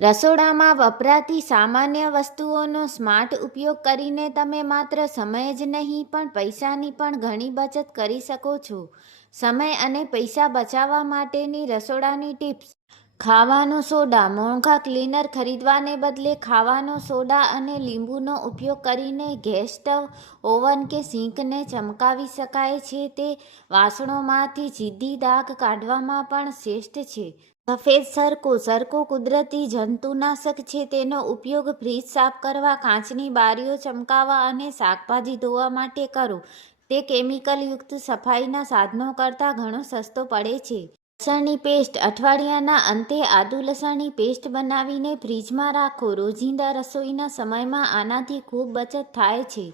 રસોડામાં વપરાતી સામાન્ય વસ્તુઓનો સ્માર્ટ ઉપયોગ કરીને તમે માત્ર સમય જ નહીં પણ પૈસાની પણ ઘણી બચત કરી શકો છો. સમય અને પૈસા બચાવવા માટેની રસોડાની ટિપ્સ. ખાવાનો સોડા. મોંઘા ક્લીનર ખરીદવાને બદલે ખાવાનો સોડા અને લીંબુનો ઉપયોગ કરીને ગેસ સ્ટવ, ઓવન કે સિંકને ચમકાવી શકાય છે. તે વાસણોમાંથી સીધી ડાઘ કાઢવામાં પણ શ્રેષ્ઠ છે. સફેદ સરકો. સરકો કુદરતી જંતુનાશક છે. તેનો ઉપયોગ ફ્રીજ સાફ કરવા, કાચની બારીઓ ચમકાવવા અને શાકભાજી ધોવા માટે કરો. તે કેમિકલયુક્ત સફાઈના સાધનો કરતાં ઘણો સસ્તો પડે છે. લસણની પેસ્ટ. અઠવાડિયાના અંતે આદુ લસણની પેસ્ટ બનાવીને ફ્રીજમાં રાખો. રોજિંદા રસોઈના સમયમાં આનાથી ખૂબ બચત થાય છે.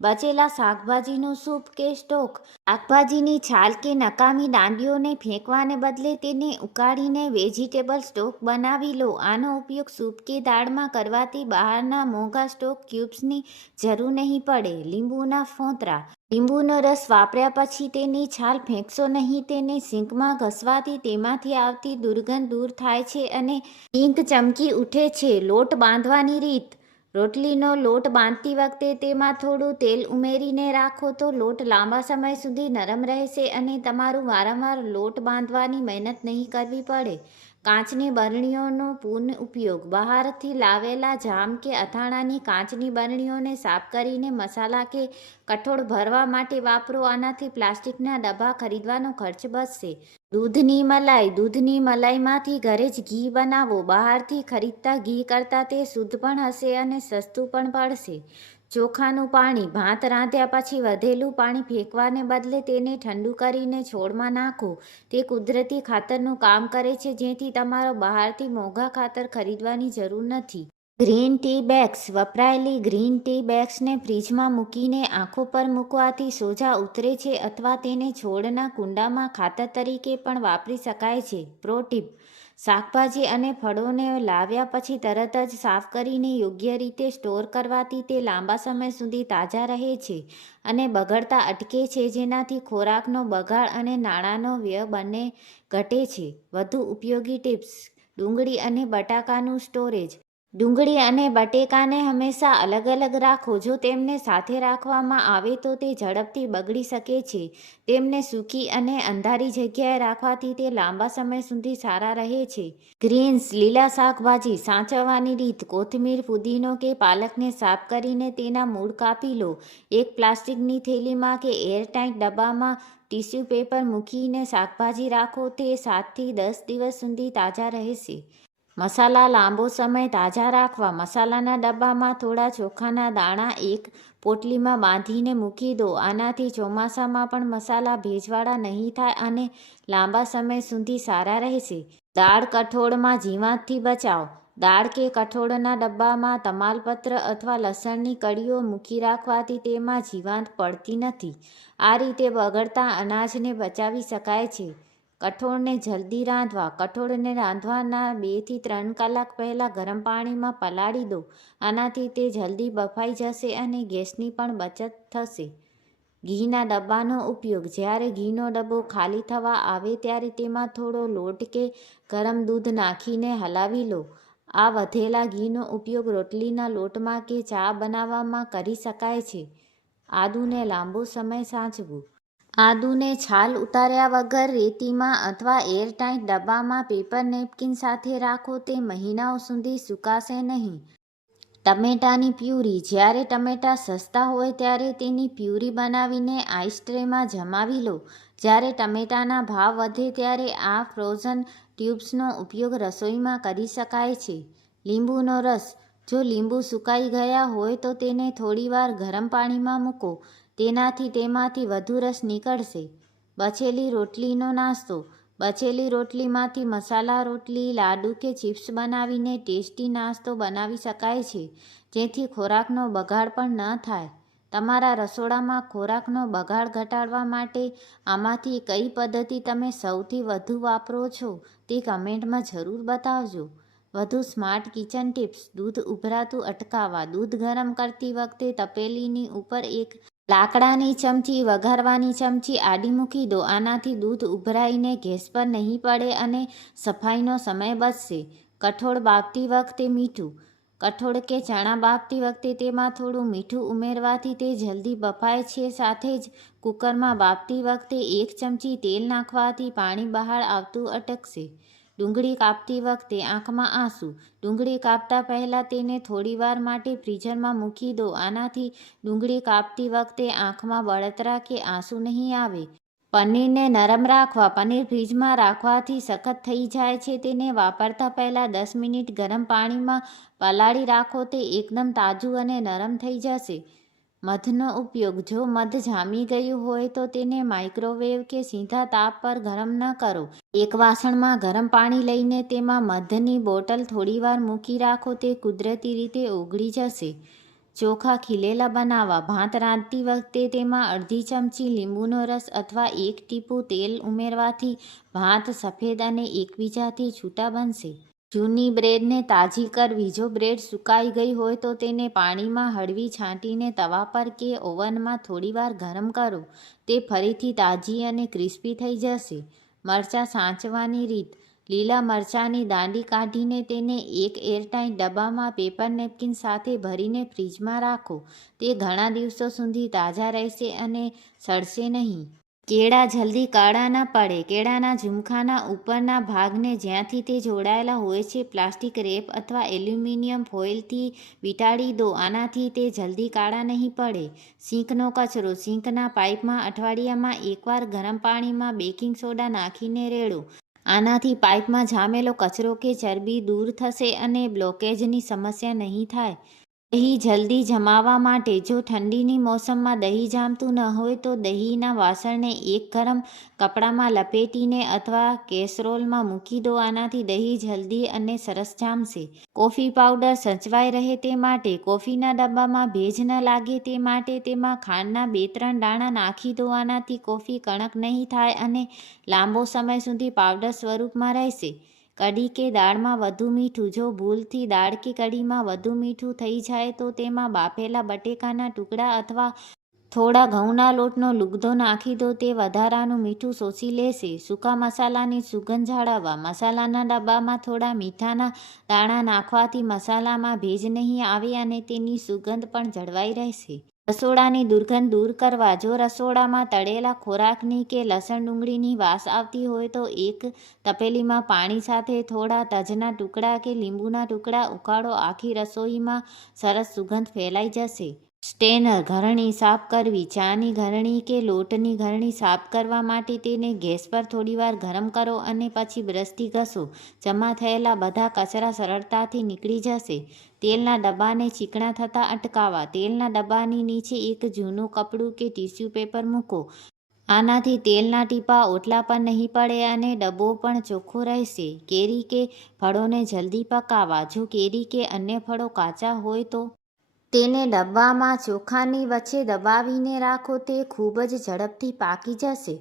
બચેલા શાકભાજીનું સૂપ કે સ્ટોક. શાકભાજીની છાલ કે નકામી દાંડીઓને ફેંકવાને બદલે તેને ઉકાળીને વેજીટેબલ સ્ટોક બનાવી લો. આનો ઉપયોગ સૂપ કે દાળમાં કરવાથી બહારના મોંઘા સ્ટોક ક્યુબ્સની જરૂર નહીં પડે. લીંબુના ફોતરા. લીંબુનો રસ વાપર્યા પછી તેની છાલ ફેંકશો નહીં. તેને સિંકમાં ઘસવાથી તેમાંથી આવતી દુર્ગંધ દૂર થાય છે અને સિંક ચમકી ઉઠે છે. લોટ બાંધવાની રીત. રોટલીનો લોટ બાંધતી વખતે તેમાં થોડું તેલ ઉમેરીને રાખો તો લોટ લાંબા સમય સુધી નરમ રહેશે અને તમારું વારંવાર લોટ બાંધવાની મહેનત નહીં કરવી પડે. કાચની બરણીઓનો પુનઃ ઉપયોગ. બહારથી લાવેલા જામ કે અથાણાની કાચની બરણીઓને સાફ કરીને મસાલા કે કઠોળ ભરવા માટે વાપરો. આનાથી પ્લાસ્ટિકના ડબ્બા ખરીદવાનો ખર્ચ બચશે. દૂધની મલાઈ. દૂધની મલાઈમાંથી ઘરે જ ઘી બનાવો. બહારથી ખરીદતા ઘી કરતાં તે શુદ્ધ પણ હશે અને સસ્તું પણ પડશે. ચોખાનું પાણી. ભાત રાંધ્યા પછી વધેલું પાણી ફેંકવાને બદલે તેને ઠંડુ કરીને છોડમાં નાખો. તે કુદરતી ખાતરનું કામ કરે છે, જેથી તમારે બહારથી મોંઘા ખાતર ખરીદવાની જરૂર નથી. Green tea bags. વપરાયેલી ગ્રીન ટી બેગ્સને ફ્રીજમાં મૂકીને આંખો પર મૂકવાથી સોજા ઉતરે છે અથવા તેને છોડના કુંડામાં ખાતર તરીકે પણ વાપરી શકાય છે. Pro tip. શાકભાજી અને ફળોને લાવ્યા પછી તરત જ સાફ કરીને યોગ્ય રીતે સ્ટોર કરવાથી તે લાંબા સમય સુધી તાજા રહે છે અને બગડતા અટકે છે, જેનાથી ખોરાકનો બગાડ અને નાણાંનો વ્યય બંને ઘટે છે. વધુ ઉપયોગી ટિપ્સ. ડુંગળી અને બટાકાનું સ્ટોરેજ. ડુંગળી અને બટેકાને હંમેશા અલગ અલગ રાખો. જો તેમને સાથે રાખવામાં આવે તો તે ઝડપથી બગડી શકે છે. તેમને સૂકી અને અંધારી જગ્યાએ રાખવાથી તે લાંબા સમય સુધી સારા રહે છે. ગ્રીન્સ. લીલા શાકભાજી સાચવવાની રીત. કોથમીર, ફુદીનો કે પાલકને સાફ કરીને તેના મૂળ કાપી લો. એક પ્લાસ્ટિકની થેલીમાં કે એરટાઇટ ડબ્બામાં ટીશ્યુ પેપર મૂકીને શાકભાજી રાખો. તે 7 થી 10 દિવસ સુધી તાજા રહેશે. મસાલા લાંબો સમય તાજા રાખવા. મસાલાના ડબ્બામાં થોડા ચોખાના દાણા એક પોટલીમાં બાંધીને મૂકી દો. આનાથી ચોમાસામાં પણ મસાલા ભેજવાળા નહીં થાય અને લાંબા સમય સુધી સારા રહેશે. દાળ, કઠોળમાં જીવાતથી બચાવ. દાળ કે કઠોળના ડબ્બામાં તમાલપત્ર અથવા લસણની કળીઓ મૂકી રાખવાથી તેમાં જીવાત પડતી નથી. આ રીતે બગડતા અનાજને બચાવી શકાય છે. કઠોળને જલ્દી રાંધવા. કઠોળને રાંધવાના 2 થી 3 કલાક પહેલાં ગરમ પાણીમાં પલાળી દો. આનાથી તે જલ્દી બફાઈ જશે અને ગેસની પણ બચત થશે. ઘીના ડબ્બાનો ઉપયોગ. જ્યારે ઘીનો ડબ્બો ખાલી થવા આવે ત્યારે તેમાં થોડો લોટ કે ગરમ દૂધ નાખીને હલાવી લો. આ વધેલા ઘીનો ઉપયોગ રોટલીના લોટમાં કે ચા બનાવવામાં કરી શકાય છે. આદુને લાંબો સમય સાચવવું. આદુને છાલ ઉતાર્યા વગર રેતીમાં અથવા એરટાઇટ ડબ્બામાં પેપર નેપકિન સાથે રાખો. તે મહિનાઓ સુધી સુકાશે નહીં. ટમેટાની પ્યુરી. જ્યારે ટમેટાં સસ્તા હોય ત્યારે તેની પ્યુરી બનાવીને આઈસ ટ્રેમાં જમાવી લો. જ્યારે ટમેટાના ભાવ વધે ત્યારે આ ફ્રોઝન ટ્યુબ્સનો ઉપયોગ રસોઈમાં કરી શકાય છે. લીંબુનો રસ. જો લીંબુ સુકાઈ ગયા હોય તો તેને થોડીવાર ગરમ પાણીમાં મૂકો. તેનાથી તેમાંથી વધુ રસ નીકળશે. બચેલી રોટલીનો નાસ્તો. બચેલી રોટલીમાંથી મસાલા રોટલી, લાડુ કે ચિપ્સ બનાવીને ટેસ્ટી નાસ્તો બનાવી શકાય છે, જેથી ખોરાકનો બગાડ પણ ન થાય. તમારા રસોડામાં ખોરાકનો બગાડ ઘટાડવા માટે આમાંથી કઈ પદ્ધતિ તમે સૌથી વધુ વાપરો છો તે કમેન્ટમાં જરૂર બતાવજો. વધુ સ્માર્ટ કિચન ટિપ્સ. દૂધ ઉભરાતું અટકાવવા. દૂધ ગરમ કરતી વખતે તપેલીની ઉપર એક લાકડાની ચમચી, વઘારવાની ચમચી આડી મૂકી દો. આનાથી દૂધ ઉભરાઈને ગેસ પર નહીં પડે અને સફાઈનો સમય બચશે. કઠોળ બાફતી વખતે મીઠું. કઠોળ કે ચણા બાફતી વખતે તેમાં થોડું મીઠું ઉમેરવાથી તે જલ્દી બફાય છે. સાથે જ કુકરમાં બાફતી વખતે 1 ચમચી તેલ નાખવાથી પાણી બહાર આવતું અટકશે. ડુંગળી કાપતી વખતે આંખમાં આંસુ. ડુંગળી કાપતા પહેલાં તેને થોડીવાર માટે ફ્રીઝરમાં મૂકી દો. આનાથી ડુંગળી કાપતી વખતે આંખમાં બળતરા કે આંસુ નહીં આવે. પનીરને નરમ રાખવા. પનીર ફ્રીજમાં રાખવાથી સખત થઈ જાય છે. તેને વાપરતા પહેલાં 10 મિનિટ ગરમ પાણીમાં પલાળી રાખો. તે એકદમ તાજું અને નરમ થઈ જશે. મધનો ઉપયોગ. જો મધ જામી ગયું હોય તો તેને માઇક્રોવેવ કે સીધા તાપ પર ગરમ ન કરો. એક વાસણમાં ગરમ પાણી લઈને તેમાં મધની બોટલ થોડીવાર મૂકી રાખો. તે કુદરતી રીતે ઓગળી જશે. ચોખા ખીલેલા બનાવવા. ભાત રાંધતી વખતે તેમાં અડધી ચમચી લીંબુનો રસ અથવા 1 ટીપું તેલ ઉમેરવાથી ભાત સફેદ અને એકબીજાથી છૂટા બનશે. જૂની બ્રેડને તાજી કરવી. જો બ્રેડ સુકાઈ ગઈ હોય તો તેને પાણીમાં હળવી છાંટીને તવા પર કે ઓવનમાં થોડીવાર ગરમ કરો. તે ફરીથી તાજી અને ક્રિસ્પી થઈ જશે. મરચાં સાચવવાની રીત. લીલા મરચાંની દાંડી કાઢીને તેને એક એરટાઇટ ડબ્બામાં પેપર નેપકિન સાથે ભરીને ફ્રીજમાં રાખો. તે ઘણા દિવસો સુધી તાજા રહેશે અને સડશે નહીં. કેળા જલ્દી કાળા ન પડે. કેળાના ઝુમખાના ઉપરના ભાગને જ્યાંથી તે જોડાયેલા હોય છે પ્લાસ્ટિક રેપ અથવા એલ્યુમિનિયમ ફોઇલથી વીંટાળી દો. આનાથી તે જલ્દી કાળા નહીં પડે. સિંકનો કચરો. સિંકના પાઇપમાં અઠવાડિયામાં એકવાર ગરમ પાણીમાં બેકિંગ સોડા નાખીને રેડો. આનાથી પાઇપમાં જામેલો કચરો કે ચરબી દૂર થશે અને બ્લોકેજની સમસ્યા નહીં થાય. દહીં જલ્દી જમાવવા માટે. જો ઠંડીની મોસમમાં દહીં જામતું ન હોય તો દહીંના વાસણને એક ગરમ કપડામાં લપેટીને અથવા કેસરોલમાં મૂકી દો. આનાથી દહીં જલ્દી અને સરસ જામશે. કોફી પાવડર સચવાઈ રહે તે માટે. કોફીના ડબ્બામાં ભેજ ન લાગે તે માટે તેમાં ખાંડના 2-3 દાણા નાખી દો. આનાથી કોફી કણક નહીં થાય અને લાંબો સમય સુધી પાવડર સ્વરૂપમાં રહેશે. કઢી કે દાળમાં વધુ મીઠું. જો ભૂલથી દાળ કે કઢીમાં વધુ મીઠું થઈ જાય તો તેમાં બાફેલા બટેકાના ટુકડા અથવા થોડા ઘઉંના લોટનો લુગદો નાખી દો. તે વધારાનું મીઠું શોષી લેશે. સૂકા મસાલાની સુગંધ જાળવવા. મસાલાના ડબ્બામાં થોડા મીઠાના દાણા નાખવાથી મસાલામાં ભેજ નહીં આવે અને તેની સુગંધ પણ જળવાઈ રહેશે. રસોડાની દુર્ગંધ દૂર કરવા. જો રસોડામાં તળેલા ખોરાકની કે લસણ ડુંગળીની વાસ આવતી હોય તો એક તપેલીમાં પાણી સાથે થોડા તજના ટુકડા કે લીંબુના ટુકડા ઉકાળો. આખી રસોઈમાં સરસ સુગંધ ફેલાઈ જશે. સ્ટેનર. ઘરણી સાફ કરવી. ચાની ઘરણી કે લોટની ઘરણી સાફ કરવા માટે તેને ગેસ પર થોડીવાર ગરમ કરો અને પછી બ્રશથી ઘસો. જમા થયેલા બધા કચરા સરળતાથી નીકળી જશે. તેલના ડબ્બાને ચીકણા થતાં અટકાવવા. તેલના ડબ્બાની નીચે એક જૂનું કપડું કે ટીશ્યુ પેપર મૂકો. આનાથી તેલના ટીપાં ઓટલા પર નહીં પડે અને ડબ્બો પણ ચોખ્ખો રહેશે. કેરી કે ફળોને જલ્દી પકાવવા. જો કેરી કે અન્ય ફળો કાચા હોય તો તેને ડબ્બામાં ચોખાની વચ્ચે દબાવીને રાખો. તે ખૂબ જ ઝડપથી પાકી જશે.